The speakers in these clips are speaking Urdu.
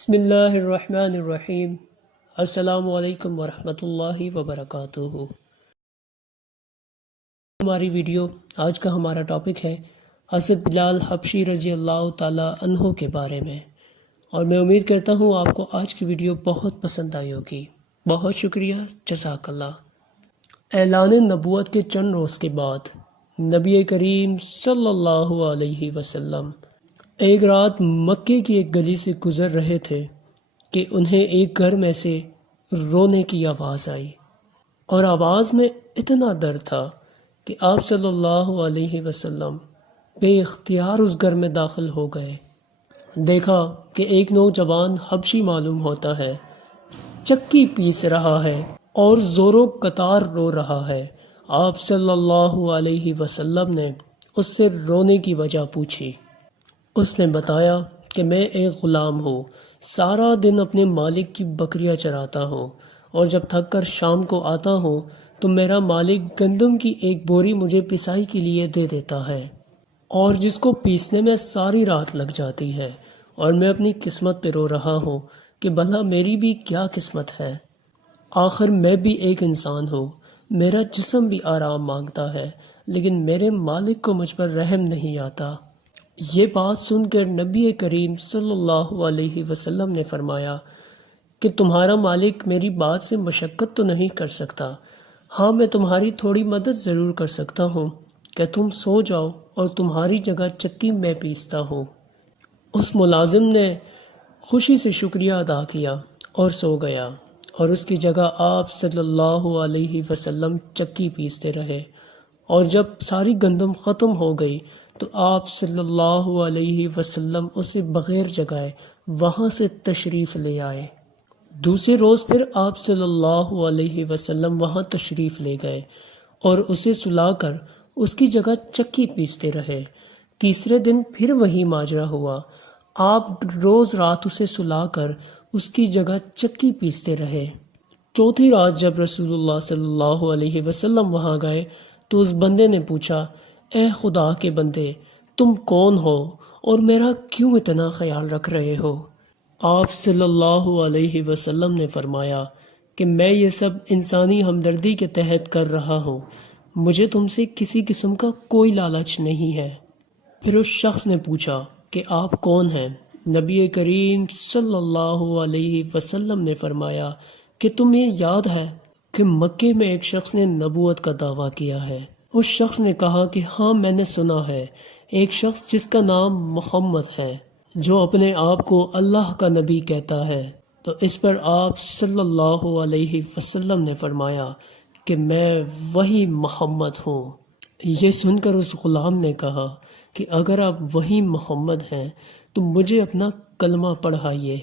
بسم اللہ الرحمن الرحیم۔ السلام علیکم ورحمۃ اللہ وبرکاتہ۔ ہماری ویڈیو آج کا ہمارا ٹاپک ہے حضرت بلال حبشی رضی اللہ تعالی عنہ کے بارے میں، اور میں امید کرتا ہوں آپ کو آج کی ویڈیو بہت پسند آئی ہوگی۔ بہت شکریہ، جزاک اللہ۔ اعلان نبوت کے چند روز کے بعد نبی کریم صلی اللہ علیہ وسلم ایک رات مکے کی ایک گلی سے گزر رہے تھے کہ انہیں ایک گھر میں سے رونے کی آواز آئی، اور آواز میں اتنا درد تھا کہ آپ صلی اللہ علیہ وسلم بے اختیار اس گھر میں داخل ہو گئے۔ دیکھا کہ ایک نوجوان حبشی معلوم ہوتا ہے چکی پیس رہا ہے اور زوروں قطار رو رہا ہے۔ آپ صلی اللہ علیہ وسلم نے اس سے رونے کی وجہ پوچھی۔ اس نے بتایا کہ میں ایک غلام ہوں، سارا دن اپنے مالک کی بکریاں چراتا ہوں، اور جب تھک کر شام کو آتا ہوں تو میرا مالک گندم کی ایک بوری مجھے پسائی کے لیے دے دیتا ہے، اور جس کو پیسنے میں ساری رات لگ جاتی ہے، اور میں اپنی قسمت پہ رو رہا ہوں کہ بھلا میری بھی کیا قسمت ہے۔ آخر میں بھی ایک انسان ہوں، میرا جسم بھی آرام مانگتا ہے، لیکن میرے مالک کو مجھ پر رحم نہیں آتا۔ یہ بات سن کر نبی کریم صلی اللہ علیہ وسلم نے فرمایا کہ تمہارا مالک میری بات سے مشقت تو نہیں کر سکتا، ہاں میں تمہاری تھوڑی مدد ضرور کر سکتا ہوں کہ تم سو جاؤ اور تمہاری جگہ چکی میں پیستا ہوں۔ اس ملازم نے خوشی سے شکریہ ادا کیا اور سو گیا، اور اس کی جگہ آپ صلی اللہ علیہ وسلم چکی پیستے رہے، اور جب ساری گندم ختم ہو گئی تو آپ صلی اللہ علیہ وسلم اسے بغیر جگائے وہاں سے تشریف لے آئے۔ دوسرے روز پھر آپ صلی اللہ علیہ وسلم وہاں تشریف لے گئے اور اسے سلا کر اس کی جگہ چکی پیستے رہے۔ تیسرے دن پھر وہی ماجرا ہوا، آپ روز رات اسے سلا کر اس کی جگہ چکی پیستے رہے۔ چوتھی رات جب رسول اللہ صلی اللہ علیہ وسلم وہاں گئے تو اس بندے نے پوچھا، اے خدا کے بندے، تم کون ہو اور میرا کیوں اتنا خیال رکھ رہے ہو؟ آپ صلی اللہ علیہ وسلم نے فرمایا کہ میں یہ سب انسانی ہمدردی کے تحت کر رہا ہوں، مجھے تم سے کسی قسم کا کوئی لالچ نہیں ہے۔ پھر اس شخص نے پوچھا کہ آپ کون ہیں؟ نبی کریم صلی اللہ علیہ وسلم نے فرمایا کہ تمہیں یاد ہے کہ مکے میں ایک شخص نے نبوت کا دعویٰ کیا ہے؟ اس شخص نے کہا کہ ہاں میں نے سنا ہے، ایک شخص جس کا نام محمد ہے، جو اپنے آپ کو اللہ کا نبی کہتا ہے۔ تو اس پر آپ صلی اللہ علیہ وسلم نے فرمایا کہ میں وہی محمد ہوں۔ یہ سن کر اس غلام نے کہا کہ اگر آپ وہی محمد ہیں تو مجھے اپنا کلمہ پڑھائیے،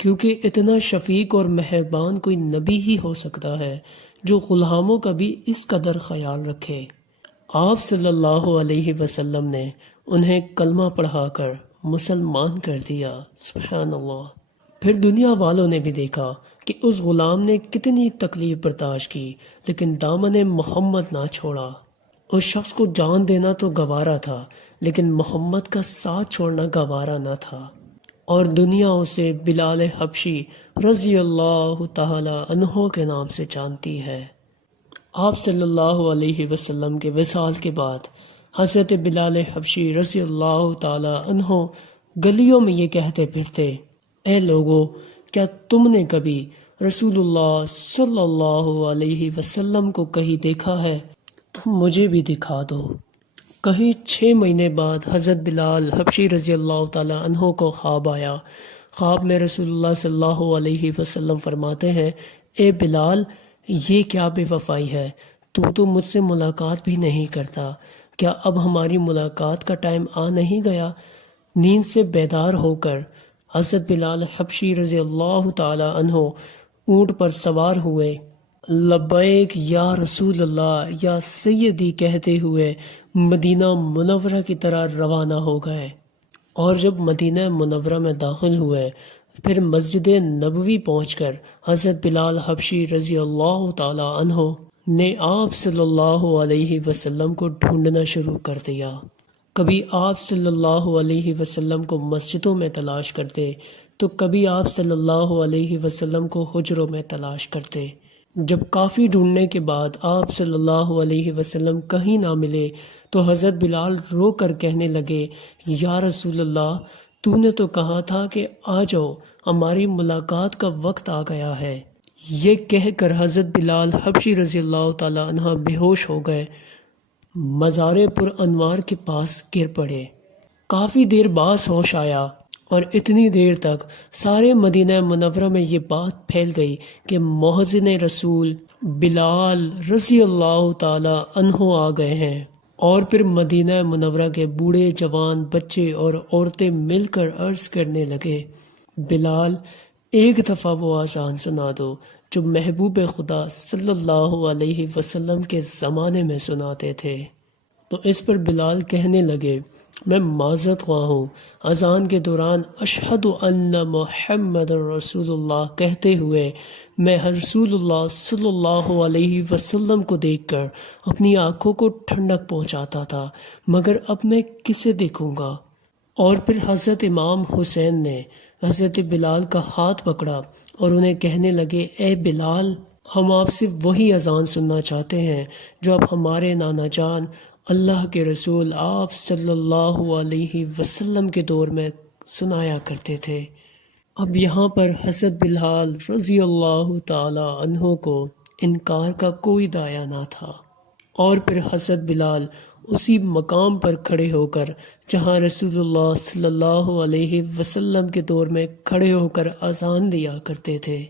کیونکہ اتنا شفیق اور مہربان کوئی نبی ہی ہو سکتا ہے جو غلاموں کا بھی اس قدر خیال رکھے۔ آپ صلی اللہ علیہ وسلم نے انہیں کلمہ پڑھا کر مسلمان کر دیا۔ سبحان اللہ۔ پھر دنیا والوں نے بھی دیکھا کہ اس غلام نے کتنی تکلیف برداشت کی، لیکن دامن محمد نہ چھوڑا۔ اس شخص کو جان دینا تو گوارا تھا، لیکن محمد کا ساتھ چھوڑنا گوارا نہ تھا، اور دنیا اسے بلال حبشی رضی اللہ تعالی عنہ کے نام سے جانتی ہے۔ آپ صلی اللہ علیہ وسلم کے وصال کے بعد حضرت بلال حبشی رضی اللہ تعالی عنہ گلیوں میں یہ کہتے پھرتے، اے لوگو، کیا تم نے کبھی رسول اللہ صلی اللہ علیہ وسلم کو کہیں دیکھا ہے؟ تم مجھے بھی دکھا دو۔ کہیں 6 مہینے بعد حضرت بلال حبشی رضی اللہ تعالی عنہ کو خواب آیا۔ خواب میں رسول اللہ صلی اللہ علیہ وسلم فرماتے ہیں، اے بلال، یہ کیا بے وفائی ہے، تو مجھ سے ملاقات بھی نہیں کرتا، کیا اب ہماری ملاقات کا ٹائم آ نہیں گیا؟ نیند سے بیدار ہو کر حضرت بلال حبشی رضی اللہ تعالی عنہ اونٹ پر سوار ہوئے، لبیک یا رسول اللہ یا سیدی کہتے ہوئے مدینہ منورہ کی طرح روانہ ہو گئے، اور جب مدینہ منورہ میں داخل ہوئے پھر مسجد نبوی پہنچ کر حضرت بلال حبشی رضی اللہ تعالی عنہ نے آپ صلی اللہ علیہ وسلم کو ڈھونڈنا شروع کر دیا۔ کبھی آپ صلی اللہ علیہ وسلم کو مسجدوں میں تلاش کرتے، تو کبھی آپ صلی اللہ علیہ وسلم کو حجروں میں تلاش کرتے۔ جب کافی ڈھونڈنے کے بعد آپ صلی اللہ علیہ وسلم کہیں نہ ملے تو حضرت بلال رو کر کہنے لگے، یا رسول اللہ، تو نے تو کہا تھا کہ آ جاؤ، ہماری ملاقات کا وقت آ گیا ہے۔ یہ کہہ کر حضرت بلال حبشی رضی اللہ تعالی عنہ بے ہوش ہو گئے، مزار پر انوار کے پاس گر پڑے۔ کافی دیر بعد ہوش آیا اور اتنی دیر تک سارے مدینہ منورہ میں یہ بات پھیل گئی کہ مؤذن رسول بلال رضی اللہ تعالی عنہ آ گئے ہیں۔ اور پھر مدینہ منورہ کے بوڑھے، جوان، بچے اور عورتیں مل کر عرض کرنے لگے، بلال، ایک دفعہ وہ اذان سنا دو جو محبوب خدا صلی اللہ علیہ وسلم کے زمانے میں سناتے تھے۔ تو اس پر بلال کہنے لگے، میں معذرت خواہ ہوں، اذان کے دوران اشہد ان محمد رسول اللہ کہتے ہوئے میں رسول اللہ صلی اللہ علیہ وسلم کو دیکھ کر اپنی آنکھوں کو ٹھنڈک پہنچاتا تھا، مگر اب میں کسے دیکھوں گا؟ اور پھر حضرت امام حسین نے حضرت بلال کا ہاتھ پکڑا اور انہیں کہنے لگے، اے بلال، ہم آپ سے وہی اذان سننا چاہتے ہیں جو اب ہمارے نانا جان اللہ کے رسول آپ صلی اللہ علیہ وسلم کے دور میں سنایا کرتے تھے۔ اب یہاں پر حضرت بلال رضی اللہ تعالی عنہ کو انکار کا کوئی داعیہ نہ تھا، اور پھر حضرت بلال اسی مقام پر کھڑے ہو کر جہاں رسول اللہ صلی اللہ علیہ وسلم کے دور میں کھڑے ہو کر اذان دیا کرتے تھے۔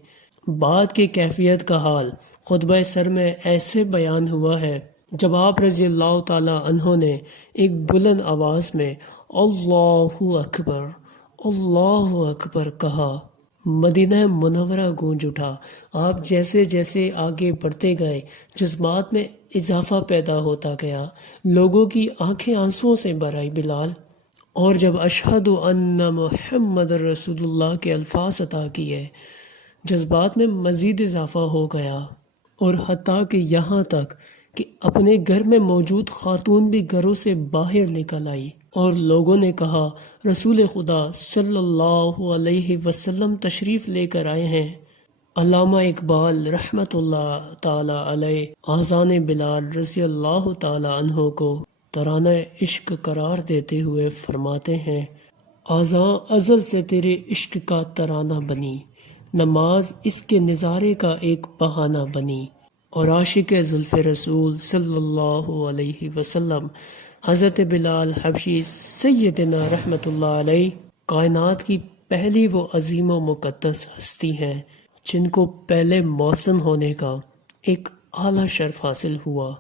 بعد کی کیفیت کا حال خطبہ سر میں ایسے بیان ہوا ہے، جب آپ رضی اللہ تعالی عنہ نے ایک بلند آواز میں اللہ اکبر، اللہ اکبر کہا، مدینہ منورہ گونج اٹھا۔ آپ جیسے جیسے آگے بڑھتے گئے جذبات میں اضافہ پیدا ہوتا گیا، لوگوں کی آنکھیں آنسوؤں سے بھر آئی بلال، اور جب اشہد ان محمد رسول اللہ کے الفاظ عطا کیے، جذبات میں مزید اضافہ ہو گیا، اور حتیٰ کہ یہاں تک کہ اپنے گھر میں موجود خاتون بھی گھروں سے باہر نکل آئی اور لوگوں نے کہا، رسول خدا صلی اللہ علیہ وسلم تشریف لے کر آئے ہیں۔ علامہ اقبال رحمت اللہ تعالی علیہ اذان بلال رضی اللہ تعالی عنہ کو ترانہ عشق قرار دیتے ہوئے فرماتے ہیں، اذان ازل سے تیرے عشق کا ترانہ بنی، نماز اس کے نظارے کا ایک بہانہ بنی، اور عاشق زلف رسول صلی اللہ علیہ وسلم حضرت بلال حبشی سیدنا رحمت اللہ علیہ کائنات کی پہلی وہ عظیم و مقدس ہستی ہیں جن کو پہلے محسن ہونے کا ایک اعلیٰ شرف حاصل ہوا۔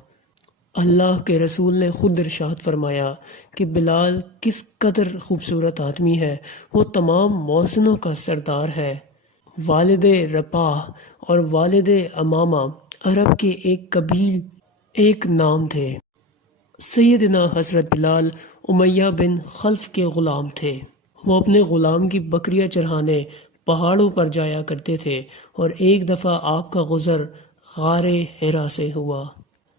اللہ کے رسول نے خود ارشاد فرمایا کہ بلال کس قدر خوبصورت آدمی ہے، وہ تمام محسنوں کا سردار ہے۔ والد رپاح اور والد امامہ عرب کے ایک قبیل ایک نام تھے۔ سیدنا حضرت بلال امیہ بن خلف کے غلام تھے۔ وہ اپنے غلام کی بکریاں چرانے پہاڑوں پر جایا کرتے تھے، اور ایک دفعہ آپ کا گزر غار حرا سے ہوا،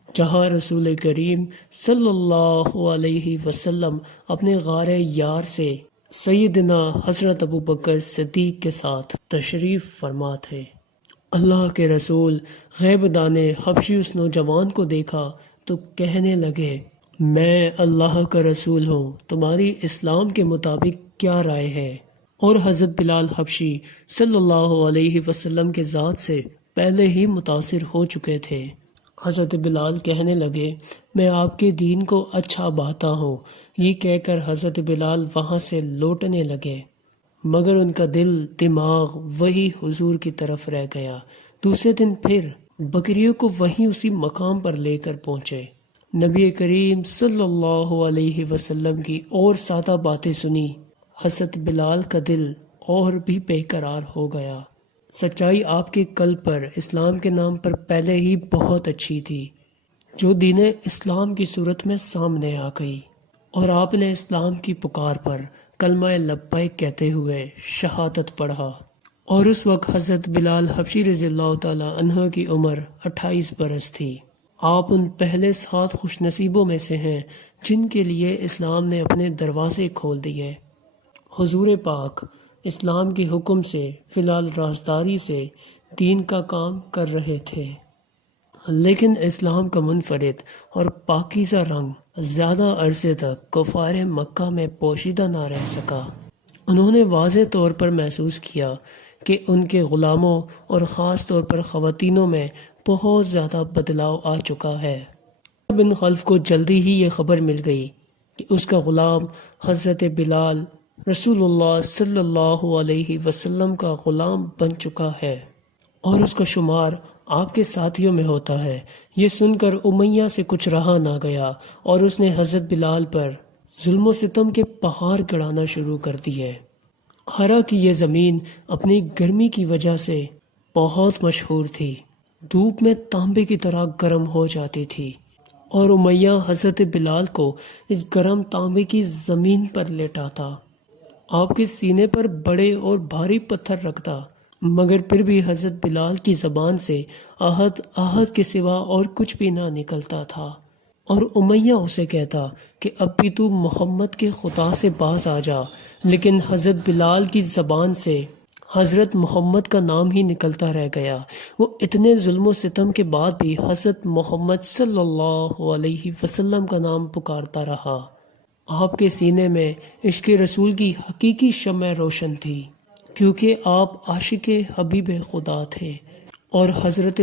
جہاں رسول کریم صلی اللہ علیہ وسلم اپنے غار یار سے سیدنا حضرت ابوبکر صدیق کے ساتھ تشریف فرما تھے۔ اللہ کے رسول غیب دانے حبشی اس نوجوان کو دیکھا تو کہنے لگے، میں اللہ کا رسول ہوں، تمہاری اسلام کے مطابق کیا رائے ہے؟ اور حضرت بلال حبشی صلی اللہ علیہ وسلم کے ذات سے پہلے ہی متاثر ہو چکے تھے۔ حضرت بلال کہنے لگے، میں آپ کے دین کو اچھا بھاتا ہوں۔ یہ کہہ کر حضرت بلال وہاں سے لوٹنے لگے، مگر ان کا دل دماغ وہی حضور کی طرف رہ گیا۔ دوسرے دن پھر بکریوں کو وہیں اسی مقام پر لے کر پہنچے۔ نبی کریم صلی اللہ علیہ وسلم کی اور سادہ باتیں سنی، حضرت بلال کا دل اور بھی بے قرار ہو گیا۔ سچائی آپ کے قلب پر اسلام کے نام پر پہلے ہی بہت اچھی تھی، جو دین اسلام کی صورت میں سامنے آ گئی، اور آپ نے اسلام کی پکار پر کلمہ لبیک کہتے ہوئے شہادت پڑھا۔ اور اس وقت حضرت بلال حبشی رضی اللہ تعالی عنہ کی عمر 28 برس تھی۔ آپ ان پہلے 7 خوش نصیبوں میں سے ہیں جن کے لیے اسلام نے اپنے دروازے کھول دیے۔ حضور پاک اسلام کے حکم سے فی الحال رازداری سے دین کا کام کر رہے تھے، لیکن اسلام کا منفرد اور پاکیزہ رنگ زیادہ عرصے تک کفار مکہ میں پوشیدہ نہ رہ سکا۔ انہوں نے واضح طور پر محسوس کیا کہ ان کے غلاموں اور خاص طور پر خواتینوں میں بہت زیادہ بدلاؤ آ چکا ہے۔ بن خلف کو جلدی ہی یہ خبر مل گئی کہ اس کا غلام حضرت بلال رسول اللہ صلی اللہ علیہ وسلم کا غلام بن چکا ہے اور اس کا شمار آپ کے ساتھیوں میں ہوتا ہے۔ یہ سن کر امیہ سے کچھ رہا نہ گیا اور اس نے حضرت بلال پر ظلم و ستم کے پہاڑ گڑانا شروع کر دیے۔ ہرا کی یہ زمین اپنی گرمی کی وجہ سے بہت مشہور تھی، دھوپ میں تانبے کی طرح گرم ہو جاتی تھی، اور امیہ حضرت بلال کو اس گرم تانبے کی زمین پر لیٹاتا، آپ کے سینے پر بڑے اور بھاری پتھر رکھتا، مگر پھر بھی حضرت بلال کی زبان سے احد احد کے سوا اور کچھ بھی نہ نکلتا تھا، اور امیہ اسے کہتا کہ اب بھی تو محمد کے خدا سے باز آ جا، لیکن حضرت بلال کی زبان سے حضرت محمد کا نام ہی نکلتا رہ گیا۔ وہ اتنے ظلم و ستم کے بعد بھی حضرت محمد صلی اللہ علیہ وسلم کا نام پکارتا رہا۔ آپ کے سینے میں عشق رسول کی حقیقی شمع روشن تھی، کیونکہ آپ عاشق حبیب خدا تھے۔ اور حضرت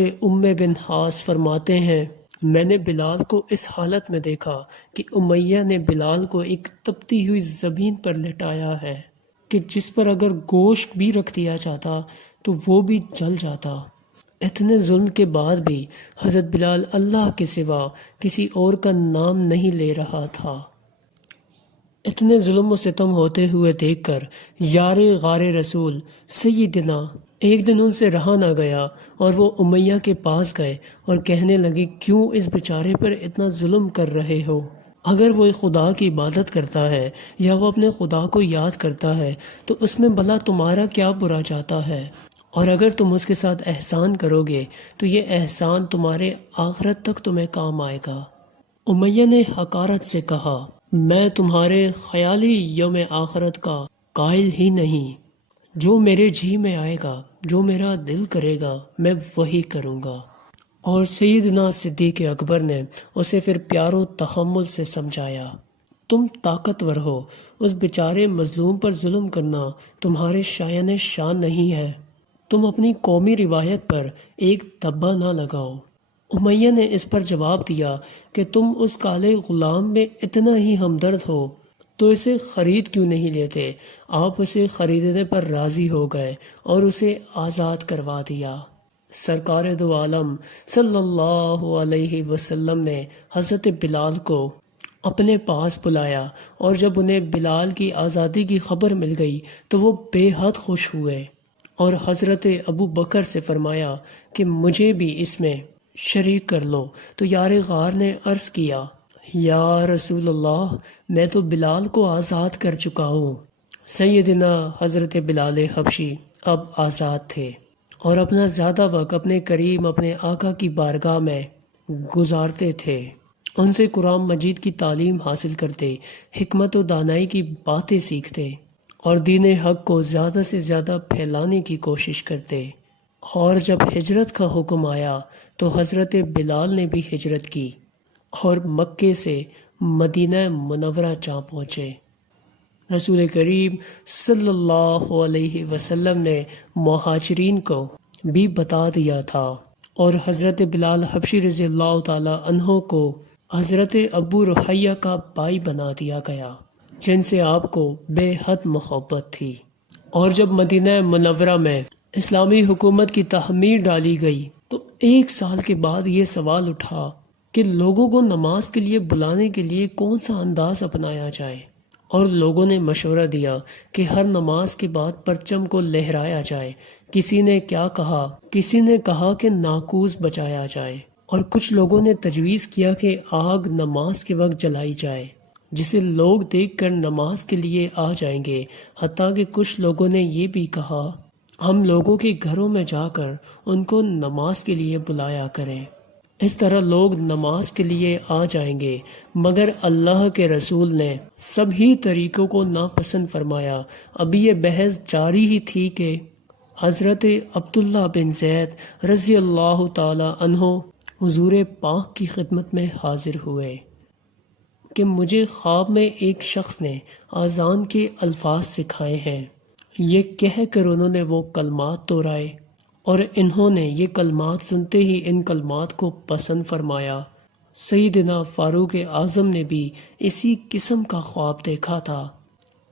بن حاس فرماتے ہیں، میں نے بلال کو اس حالت میں دیکھا کہ امیہ نے بلال کو ایک تپتی ہوئی زمین پر لٹایا ہے کہ جس پر اگر گوشت بھی رکھ دیا جاتا تو وہ بھی جل جاتا۔ اتنے ظلم کے بعد بھی حضرت بلال اللہ کے سوا کسی اور کا نام نہیں لے رہا تھا۔ اتنے ظلم و ستم ہوتے ہوئے دیکھ کر یار غار رسول سیدنا ایک دن ان سے رہا نہ گیا اور وہ امیہ کے پاس گئے اور کہنے لگے، کیوں اس بیچارے پر اتنا ظلم کر رہے ہو؟ اگر وہ خدا کی عبادت کرتا ہے یا وہ اپنے خدا کو یاد کرتا ہے تو اس میں بھلا تمہارا کیا برا جاتا ہے؟ اور اگر تم اس کے ساتھ احسان کرو گے تو یہ احسان تمہارے آخرت تک تمہیں کام آئے گا۔ امیہ نے حقارت سے کہا، میں تمہارے خیالی یوم آخرت کا قائل ہی نہیں، جو میرے جی میں آئے گا، جو میرا دل کرے گا میں وہی کروں گا۔ اور سیدنا صدیق اکبر نے اسے پھر پیار و تحمل سے سمجھایا، تم طاقتور ہو، اس بیچارے مظلوم پر ظلم کرنا تمہارے شایان شان نہیں ہے، تم اپنی قومی روایت پر ایک دبا نہ لگاؤ۔ امیہ نے اس پر جواب دیا کہ تم اس کالے غلام میں اتنا ہی ہمدرد ہو تو اسے خرید کیوں نہیں لیتے؟ آپ اسے خریدنے پر راضی ہو گئے اور اسے آزاد کروا دیا۔ سرکار دو عالم صلی اللہ علیہ وسلم نے حضرت بلال کو اپنے پاس بلایا، اور جب انہیں بلال کی آزادی کی خبر مل گئی تو وہ بے حد خوش ہوئے، اور حضرت ابو بکر سے فرمایا کہ مجھے بھی اس میں شریک کر لو۔ تو یار غار نے عرض کیا، یا رسول اللہ، میں تو بلال کو آزاد کر چکا ہوں۔ سیدنا حضرت بلال حبشی اب آزاد تھے اور اپنا زیادہ وقت اپنے کریم اپنے آقا کی بارگاہ میں گزارتے تھے، ان سے قرآن مجید کی تعلیم حاصل کرتے، حکمت و دانائی کی باتیں سیکھتے اور دین حق کو زیادہ سے زیادہ پھیلانے کی کوشش کرتے۔ اور جب ہجرت کا حکم آیا تو حضرت بلال نے بھی ہجرت کی اور مکے سے مدینہ منورہ جا پہنچے۔ رسول کریم صلی اللہ علیہ وسلم نے مہاجرین کو بھی بتا دیا تھا، اور حضرت بلال حبشی رضی اللہ تعالی عنہ کو حضرت ابو رحیہ کا بھائی بنا دیا گیا، جن سے آپ کو بے حد محبت تھی۔ اور جب مدینہ منورہ میں اسلامی حکومت کی تعمیر ڈالی گئی تو 1 سال کے بعد یہ سوال اٹھا کہ لوگوں کو نماز کے لیے بلانے کے لیے کون سا انداز اپنایا جائے، اور لوگوں نے مشورہ دیا کہ ہر نماز کے بعد پرچم کو لہرایا جائے۔ کسی نے کیا کہا، کسی نے کہا کہ ناقوس بجایا جائے، اور کچھ لوگوں نے تجویز کیا کہ آگ نماز کے وقت جلائی جائے جسے لوگ دیکھ کر نماز کے لیے آ جائیں گے۔ حتیٰ کہ کچھ لوگوں نے یہ بھی کہا، ہم لوگوں کے گھروں میں جا کر ان کو نماز کے لیے بلایا کریں۔ اس طرح لوگ نماز کے لیے آ جائیں گے، مگر اللہ کے رسول نے سبھی طریقوں کو ناپسند فرمایا۔ ابھی یہ بحث جاری ہی تھی کہ حضرت عبداللہ بن زید رضی اللہ تعالی عنہ حضور پاک کی خدمت میں حاضر ہوئے کہ مجھے خواب میں ایک شخص نے اذان کے الفاظ سکھائے ہیں۔ یہ کہہ کر انہوں نے وہ کلمات دہرائے اور انہوں نے یہ کلمات سنتے ہی ان کلمات کو پسند فرمایا۔ سیدنا فاروق اعظم نے بھی اسی قسم کا خواب دیکھا تھا۔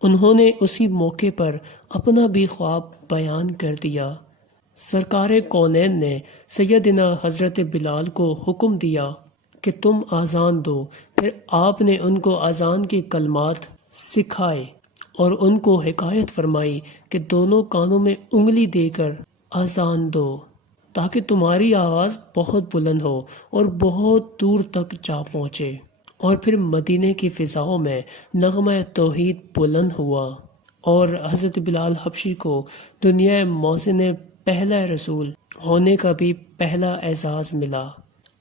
انہوں نے اسی موقع پر اپنا بھی خواب بیان کر دیا۔ سرکار کونین نے سیدنا حضرت بلال کو حکم دیا کہ تم اذان دو، پھر آپ نے ان کو اذان کے کلمات سکھائے اور ان کو حکایت فرمائی کہ دونوں کانوں میں انگلی دے کر اذان دو تاکہ تمہاری آواز بہت بلند ہو اور بہت دور تک جا پہنچے۔ اور پھر مدینے کی فضاؤں میں نغمہ توحید بلند ہوا اور حضرت بلال حبشی کو دنیا موزن پہلا رسول ہونے کا بھی پہلا اعزاز ملا۔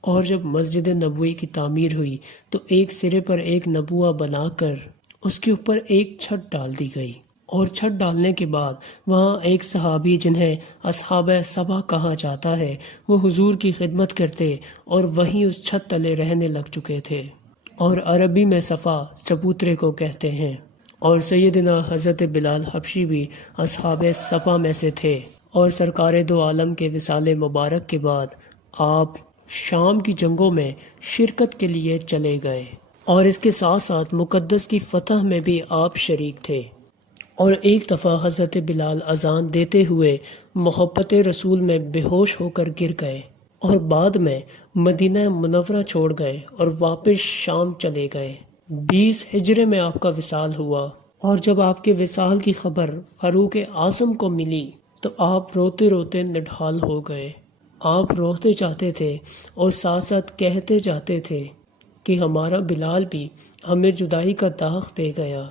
اور جب مسجد نبوی کی تعمیر ہوئی تو ایک سرے پر ایک نبوہ بنا کر اس کے اوپر ایک چھت ڈال دی گئی، اور چھت ڈالنے کے بعد وہاں ایک صحابی جنہیں اصحاب صبا کہا جاتا ہے، وہ حضور کی خدمت کرتے اور وہیں اس چھت تلے رہنے لگ چکے تھے، اور عربی میں صفا چبوترے کو کہتے ہیں۔ اور سیدنا حضرت بلال حبشی بھی اصحاب صفا میں سے تھے، اور سرکار دو عالم کے وصال مبارک کے بعد آپ شام کی جنگوں میں شرکت کے لیے چلے گئے، اور اس کے ساتھ ساتھ مقدس کی فتح میں بھی آپ شریک تھے۔ اور ایک دفعہ حضرت بلال اذان دیتے ہوئے محبت رسول میں بے ہوش ہو کر گر گئے، اور بعد میں مدینہ منورہ چھوڑ گئے اور واپس شام چلے گئے۔ 20 ہجرے میں آپ کا وصال ہوا، اور جب آپ کے وصال کی خبر فاروق اعظم کو ملی تو آپ روتے روتے نڈھال ہو گئے۔ آپ روتے جاتے تھے اور ساتھ ساتھ کہتے جاتے تھے کہ ہمارا بلال بھی ہمیں جدائی کا داغ دے گیا۔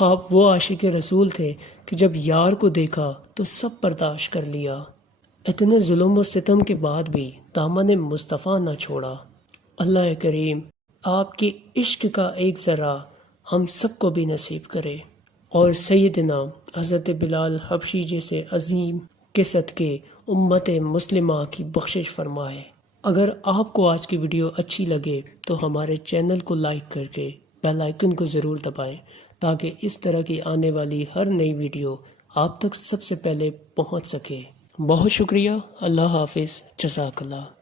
آپ وہ عاشق رسول تھے کہ جب یار کو دیکھا تو سب برداشت کر لیا۔ اتنے ظلم و ستم کے بعد بھی دامن مصطفیٰ نہ چھوڑا۔ اللہ کریم آپ کے عشق کا ایک ذرہ ہم سب کو بھی نصیب کرے، اور سیدنا حضرت بلال حبشی جیسے عظیم کے صدقے امت مسلمہ کی بخشش فرمائے۔ اگر آپ کو آج کی ویڈیو اچھی لگے تو ہمارے چینل کو لائک کر کے بیل آئیکن کو ضرور دبائیں تاکہ اس طرح کی آنے والی ہر نئی ویڈیو آپ تک سب سے پہلے پہنچ سکے۔ بہت شکریہ۔ اللہ حافظ۔ جزاک اللہ۔